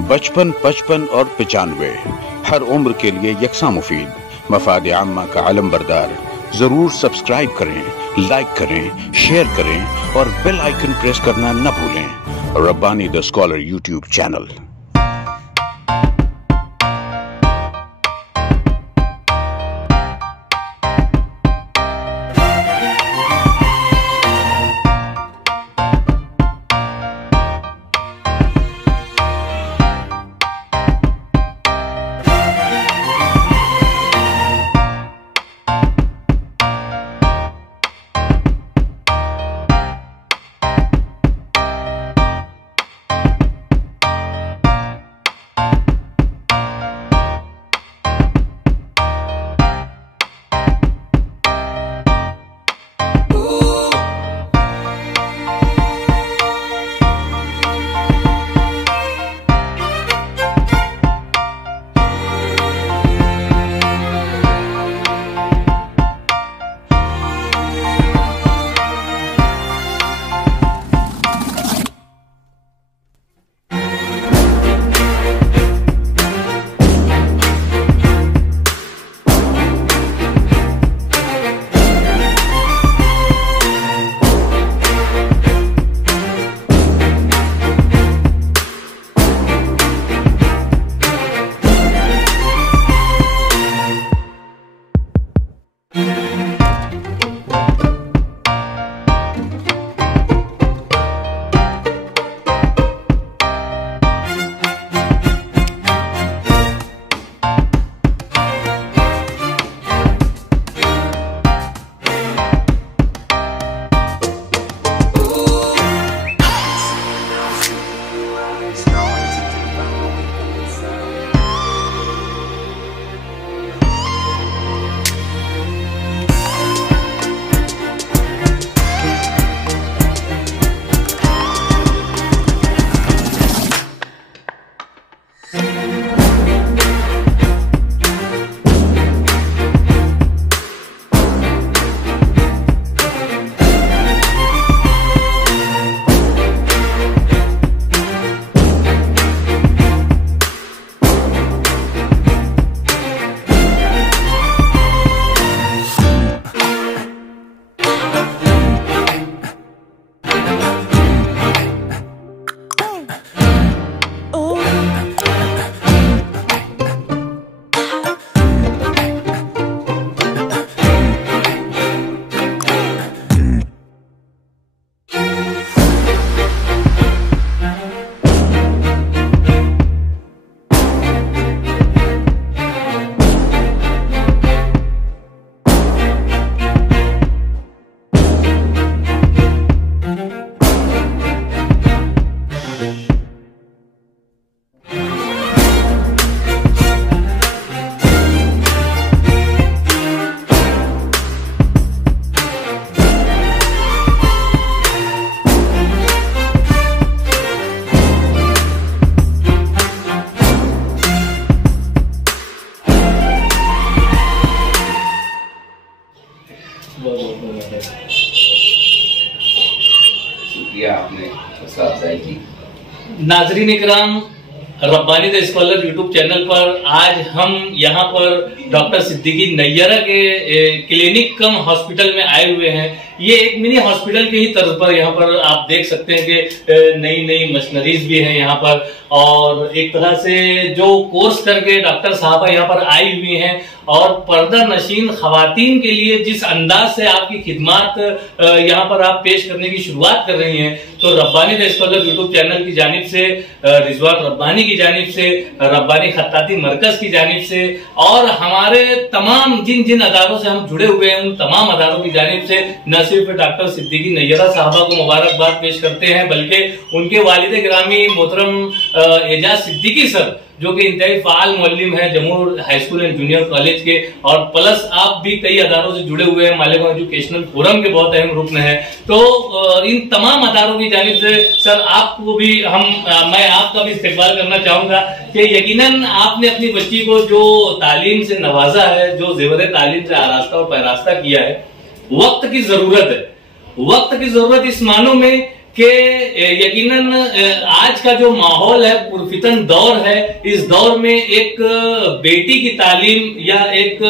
बचपन, 55 और 95 हर उम्र के लिए यकसा मुफीद। मफाद आम्मा का आलम बरदार। जरूर सब्सक्राइब करें, लाइक करें, शेयर करें और बेल आइकन प्रेस करना न भूलें। Rabbani the scholar YouTube channel. शुक्रिया आपने हौसला अफजाई की। नाजरीन इकराम, Rabbani the scholar YouTube channel पर आज हम यहाँ पर डॉक्टर सिद्दीकी नैयरा के क्लिनिक कम हॉस्पिटल में आए हुए हैं। ये एक मिनी हॉस्पिटल के ही तर्ज पर यहाँ पर आप देख सकते हैं कि नई नई मशीनरीज भी हैं यहाँ पर, और एक तरह से जो कोर्स करके डॉक्टर साहबा यहाँ पर आई हुई हैं और पर्दा नशीन खवातीन के लिए जिस अंदाज से आपकी खिदमत यहाँ पर आप पेश करने की शुरुआत कर रही हैं, तो Rabbani the scholar YouTube channel की जानिब से, रिजवान रब्बानी की जानिब से, रब्बानी खत्ताती मरकज की जानिब से और हमारे तमाम जिन जिन अदारों से हम जुड़े हुए हैं उन तमाम अदारों की जानिब से न सिर्फ डॉक्टर सिद्दीकी नैयरा साहबा को मुबारकबाद पेश करते हैं, बल्कि उनके वालिद गिरामी मोहतरम एजाज सिद्दीकी सर जो कि इंतहाई फाल मुअल्लिम है Jamur high school and junior college के, और प्लस आप भी कई अदारों से जुड़े हुए हैं, मालेगांव एजुकेशनल फोरम के बहुत अहम रुकन है। तो इन तमाम अदारों की जानिब से सर आपको भी मैं आपका भी इस्तेकबाल करना चाहूंगा कि यकीनन आपने अपनी बच्ची को जो तालीम से नवाजा है, जो जेवर तालीम से आरास्ता और पैरास्ता किया है, वक्त की जरूरत है। वक्त की जरूरत इस मानों में कि यकीनन आज का जो माहौल है, पुरफितन दौर है, इस दौर में एक बेटी की तालीम या एक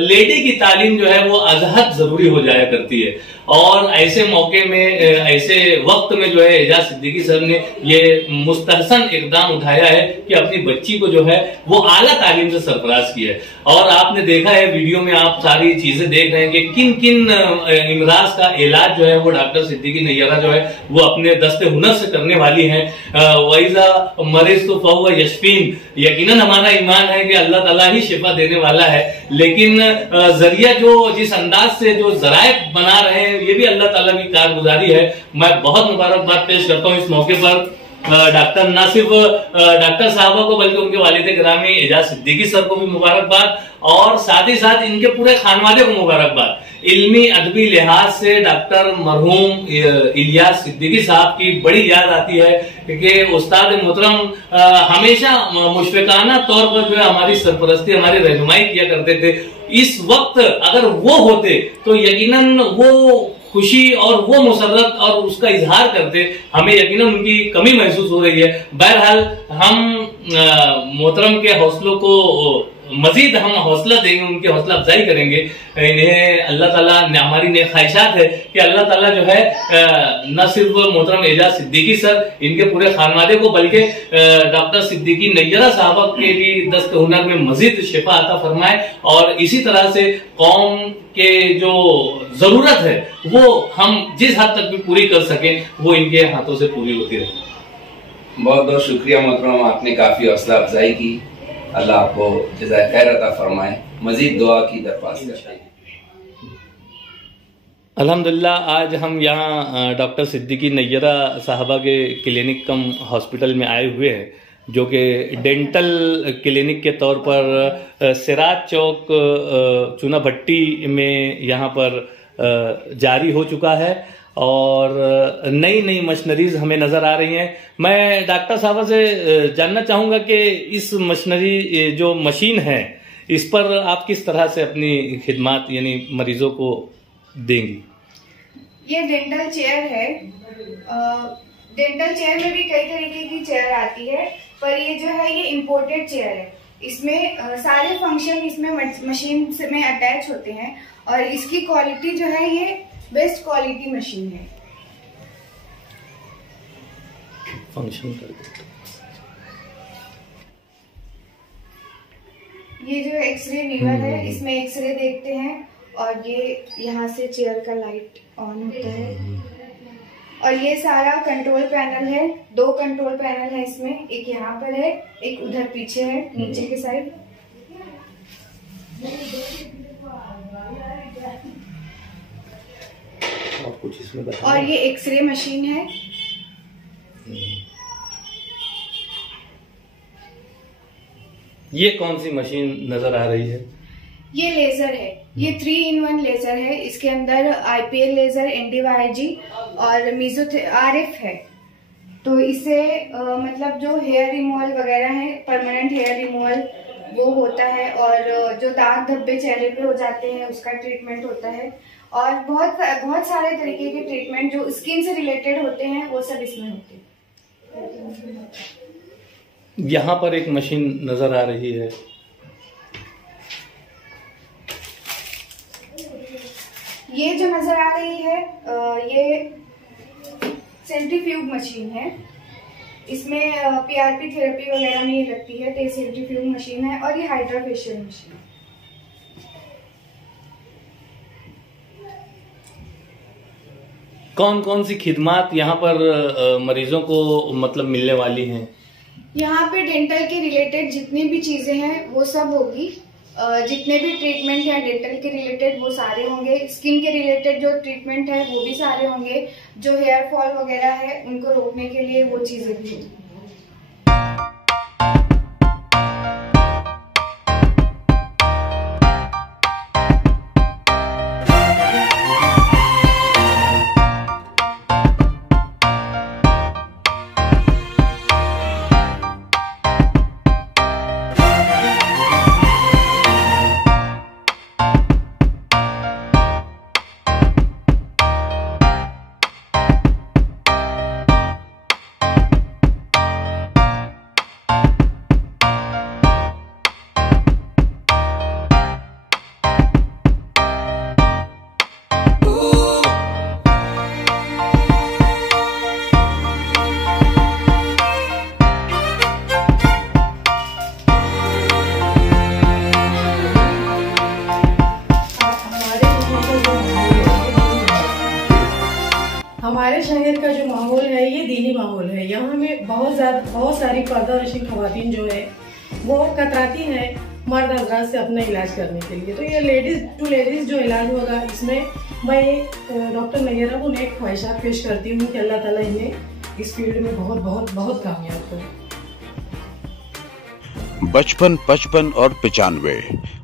लेडी की तालीम जो है वो अजहद जरूरी हो जाया करती है। और ऐसे मौके में, ऐसे वक्त में जो है एजाज सिद्दीकी सर ने ये मुस्तहसन इकदाम उठाया है कि अपनी बच्ची को जो है वो आला तालीम से सरफराज किया है। और आपने देखा है वीडियो में, आप सारी चीजें देख रहे हैं कि किन किन इमराज का इलाज जो है वो डॉक्टर सिद्दीकी नैयरा जो है वो अपने दस्ते हुनर से करने वाली है। वैजा मरीज तो फहुवा यशफीन, यकीनन हमारा ईमान है कि अल्लाह ताला ही शिफा देने वाला है, लेकिन जरिया जो जिस अंदाज से जो जराए बना रहे हैं ये भी अल्लाह ताला की कारगुजारी है। मैं बहुत मुबारकबाद पेश करता हूँ इस मौके पर डॉक्टर, ना सिर्फ डॉक्टर साहबा को बल्कि उनके वालिद गिरामी एजाज सिद्दीकी सर को भी मुबारकबाद, और साथ ही साथ इनके पूरे खानवादे को मुबारकबाद। इल्मी अदबी लिहाज से डॉक्टर मरहूम इलियास सिद्दीकी साहब की बड़ी याद आती है कि उस्ताद मोहतरम हमेशा मुशफिकाना तौर पर जो है हमारी सरपरस्ती, हमारी रहनुमाई किया करते थे। इस वक्त अगर वो होते तो यकीनन वो खुशी और वो मुसर्रत और उसका इजहार करते, हमें यकीनन उनकी कमी महसूस हो रही है। बहरहाल हम मोहतरम के हौसलों को मजीद हम हौसला देंगे, उनकी हौसला अफजाई करेंगे। इन्हें अल्लाह ताला ने, हमारी ने ख्वाहिशात है कि अल्लाह ताला जो है न सिर्फ मोहतरम एजाज सिद्दीकी सर, इनके पूरे खानवादे को, बल्कि डॉक्टर सिद्दीकी नैयरा साहबा के भी दस्त हुनर में मजीद शिफा अता फरमाए, और इसी तरह से कौम के जो जरूरत है वो हम जिस हद तक भी पूरी कर सकें वो इनके हाथों से पूरी होती रहे। बहुत बहुत शुक्रिया मोहतरम, आपने काफी हौसला अफजाई की। अल्लाह आपको जज़ाए खैर अता फरमाए। मजीद दुआ की दरख्वास्त करते हैं। अल्हम्दुलिल्लाह आज हम यहाँ डॉक्टर सिद्दीकी नैयरा साहबा के क्लिनिक कम हॉस्पिटल में आए हुए हैं, जो कि डेंटल क्लिनिक के तौर पर सिराज चौक चूना भट्टी में यहाँ पर जारी हो चुका है, और नई नई मशीनरीज हमें नजर आ रही हैं। मैं डॉक्टर साहबा से जानना चाहूंगा कि इस मशीनरी जो मशीन है इस पर आप किस तरह से अपनी खिदमत यानी मरीजों को देंगी। ये डेंटल चेयर है। डेंटल चेयर में भी कई तरीके की चेयर आती है, पर ये जो है ये इम्पोर्टेड चेयर है। इसमें सारे फंक्शन इसमें मशीन से में अटैच होते हैं, और इसकी क्वालिटी जो है ये बेस्ट क्वालिटी मशीन है। फंक्शन कर ये जो एक्सरे व्यूअर है, इसमें एक्सरे देखते हैं, और ये यहाँ से चेयर का लाइट ऑन होता है, और ये सारा कंट्रोल पैनल है। 2 कंट्रोल पैनल है इसमें, एक यहाँ पर है, एक उधर पीछे है नीचे के साइड। कुछ इसमें बताओ। और ये एक्सरे मशीन है। ये कौन सी मशीन नजर आ रही है? ये लेजर है, ये 3-in-1 लेजर है। इसके अंदर IPL लेजर, NDYG और मीजो RF है। तो इससे मतलब जो हेयर रिमूवल वगैरह है, परमानेंट हेयर रिमूवल वो होता है, और जो दाग धब्बे चेहरे पे हो जाते हैं उसका ट्रीटमेंट होता है, और बहुत सारे तरीके के ट्रीटमेंट जो स्किन से रिलेटेड होते हैं वो सब इसमें होते हैं। यहाँ पर एक मशीन नजर आ रही है, ये जो नजर आ रही है ये सेंट्रीफ्यूग मशीन है। इसमें PRP थेरेपी वगैरह नहीं लगती है, तो ये सेंट्रीफ्यूग मशीन है, और ये हाइड्राफेशियल मशीन है। कौन कौन सी खिदमात यहाँ पर मरीजों को मतलब मिलने वाली हैं? यहाँ पे डेंटल के रिलेटेड जितनी भी चीजें हैं वो सब होगी। जितने भी ट्रीटमेंट है डेंटल के रिलेटेड वो सारे होंगे। स्किन के रिलेटेड जो ट्रीटमेंट है वो भी सारे होंगे। जो हेयर फॉल वगैरह है उनको रोकने के लिए वो चीजें भी होंगी। हमारे शहर का जो माहौल है ये दीनी माहौल है। यहाँ में बहुत सारी पर्दानशीं खवातीन जो है वो कतराती हैं मर्द हजरात से अपना इलाज करने के लिए। तो ये लेडीज टू लेडीज जो इलाज होगा, इसमें मैं डॉक्टर नैयरा को नेक ख्वाहिशात पेश करती हूँ कि अल्लाह ताला इन्हें इस फील्ड में बहुत बहुत बहुत कामयाब करे। 55, 55 और 95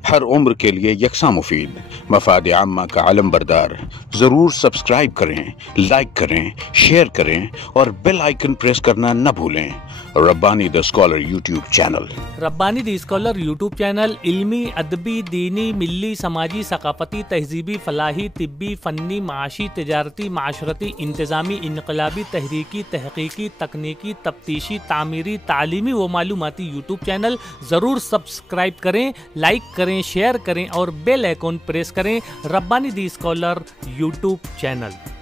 हर उम्र के लिए यकसा मुफीद, मफाद आम्मा का आलम बरदार। जरूर सब्सक्राइब करें, लाइक करें, शेयर करें और बेल आइकन प्रेस करना न भूलें। Rabbani the scholar YouTube channel. Rabbani the scholar YouTube channel इल्मी, अदबी, दीनी, मिल्ली, समाजी, सकाफती, तहजीबी, फलाही, तिब्बी, फ़न्नी, माशी, तजारती, माशरती, इंतज़ामी, इनकलाबी, तहरीकी, तहकीकी, तकनीकी, तफ्तीशी, तामीरी, तालीमी व मालूमाती यूट्यूब चैनल। ज़रूर सब्सक्राइब करें, लाइक करें, शेयर करें और बेल आइकन प्रेस करें। Rabbani the scholar YouTube channel.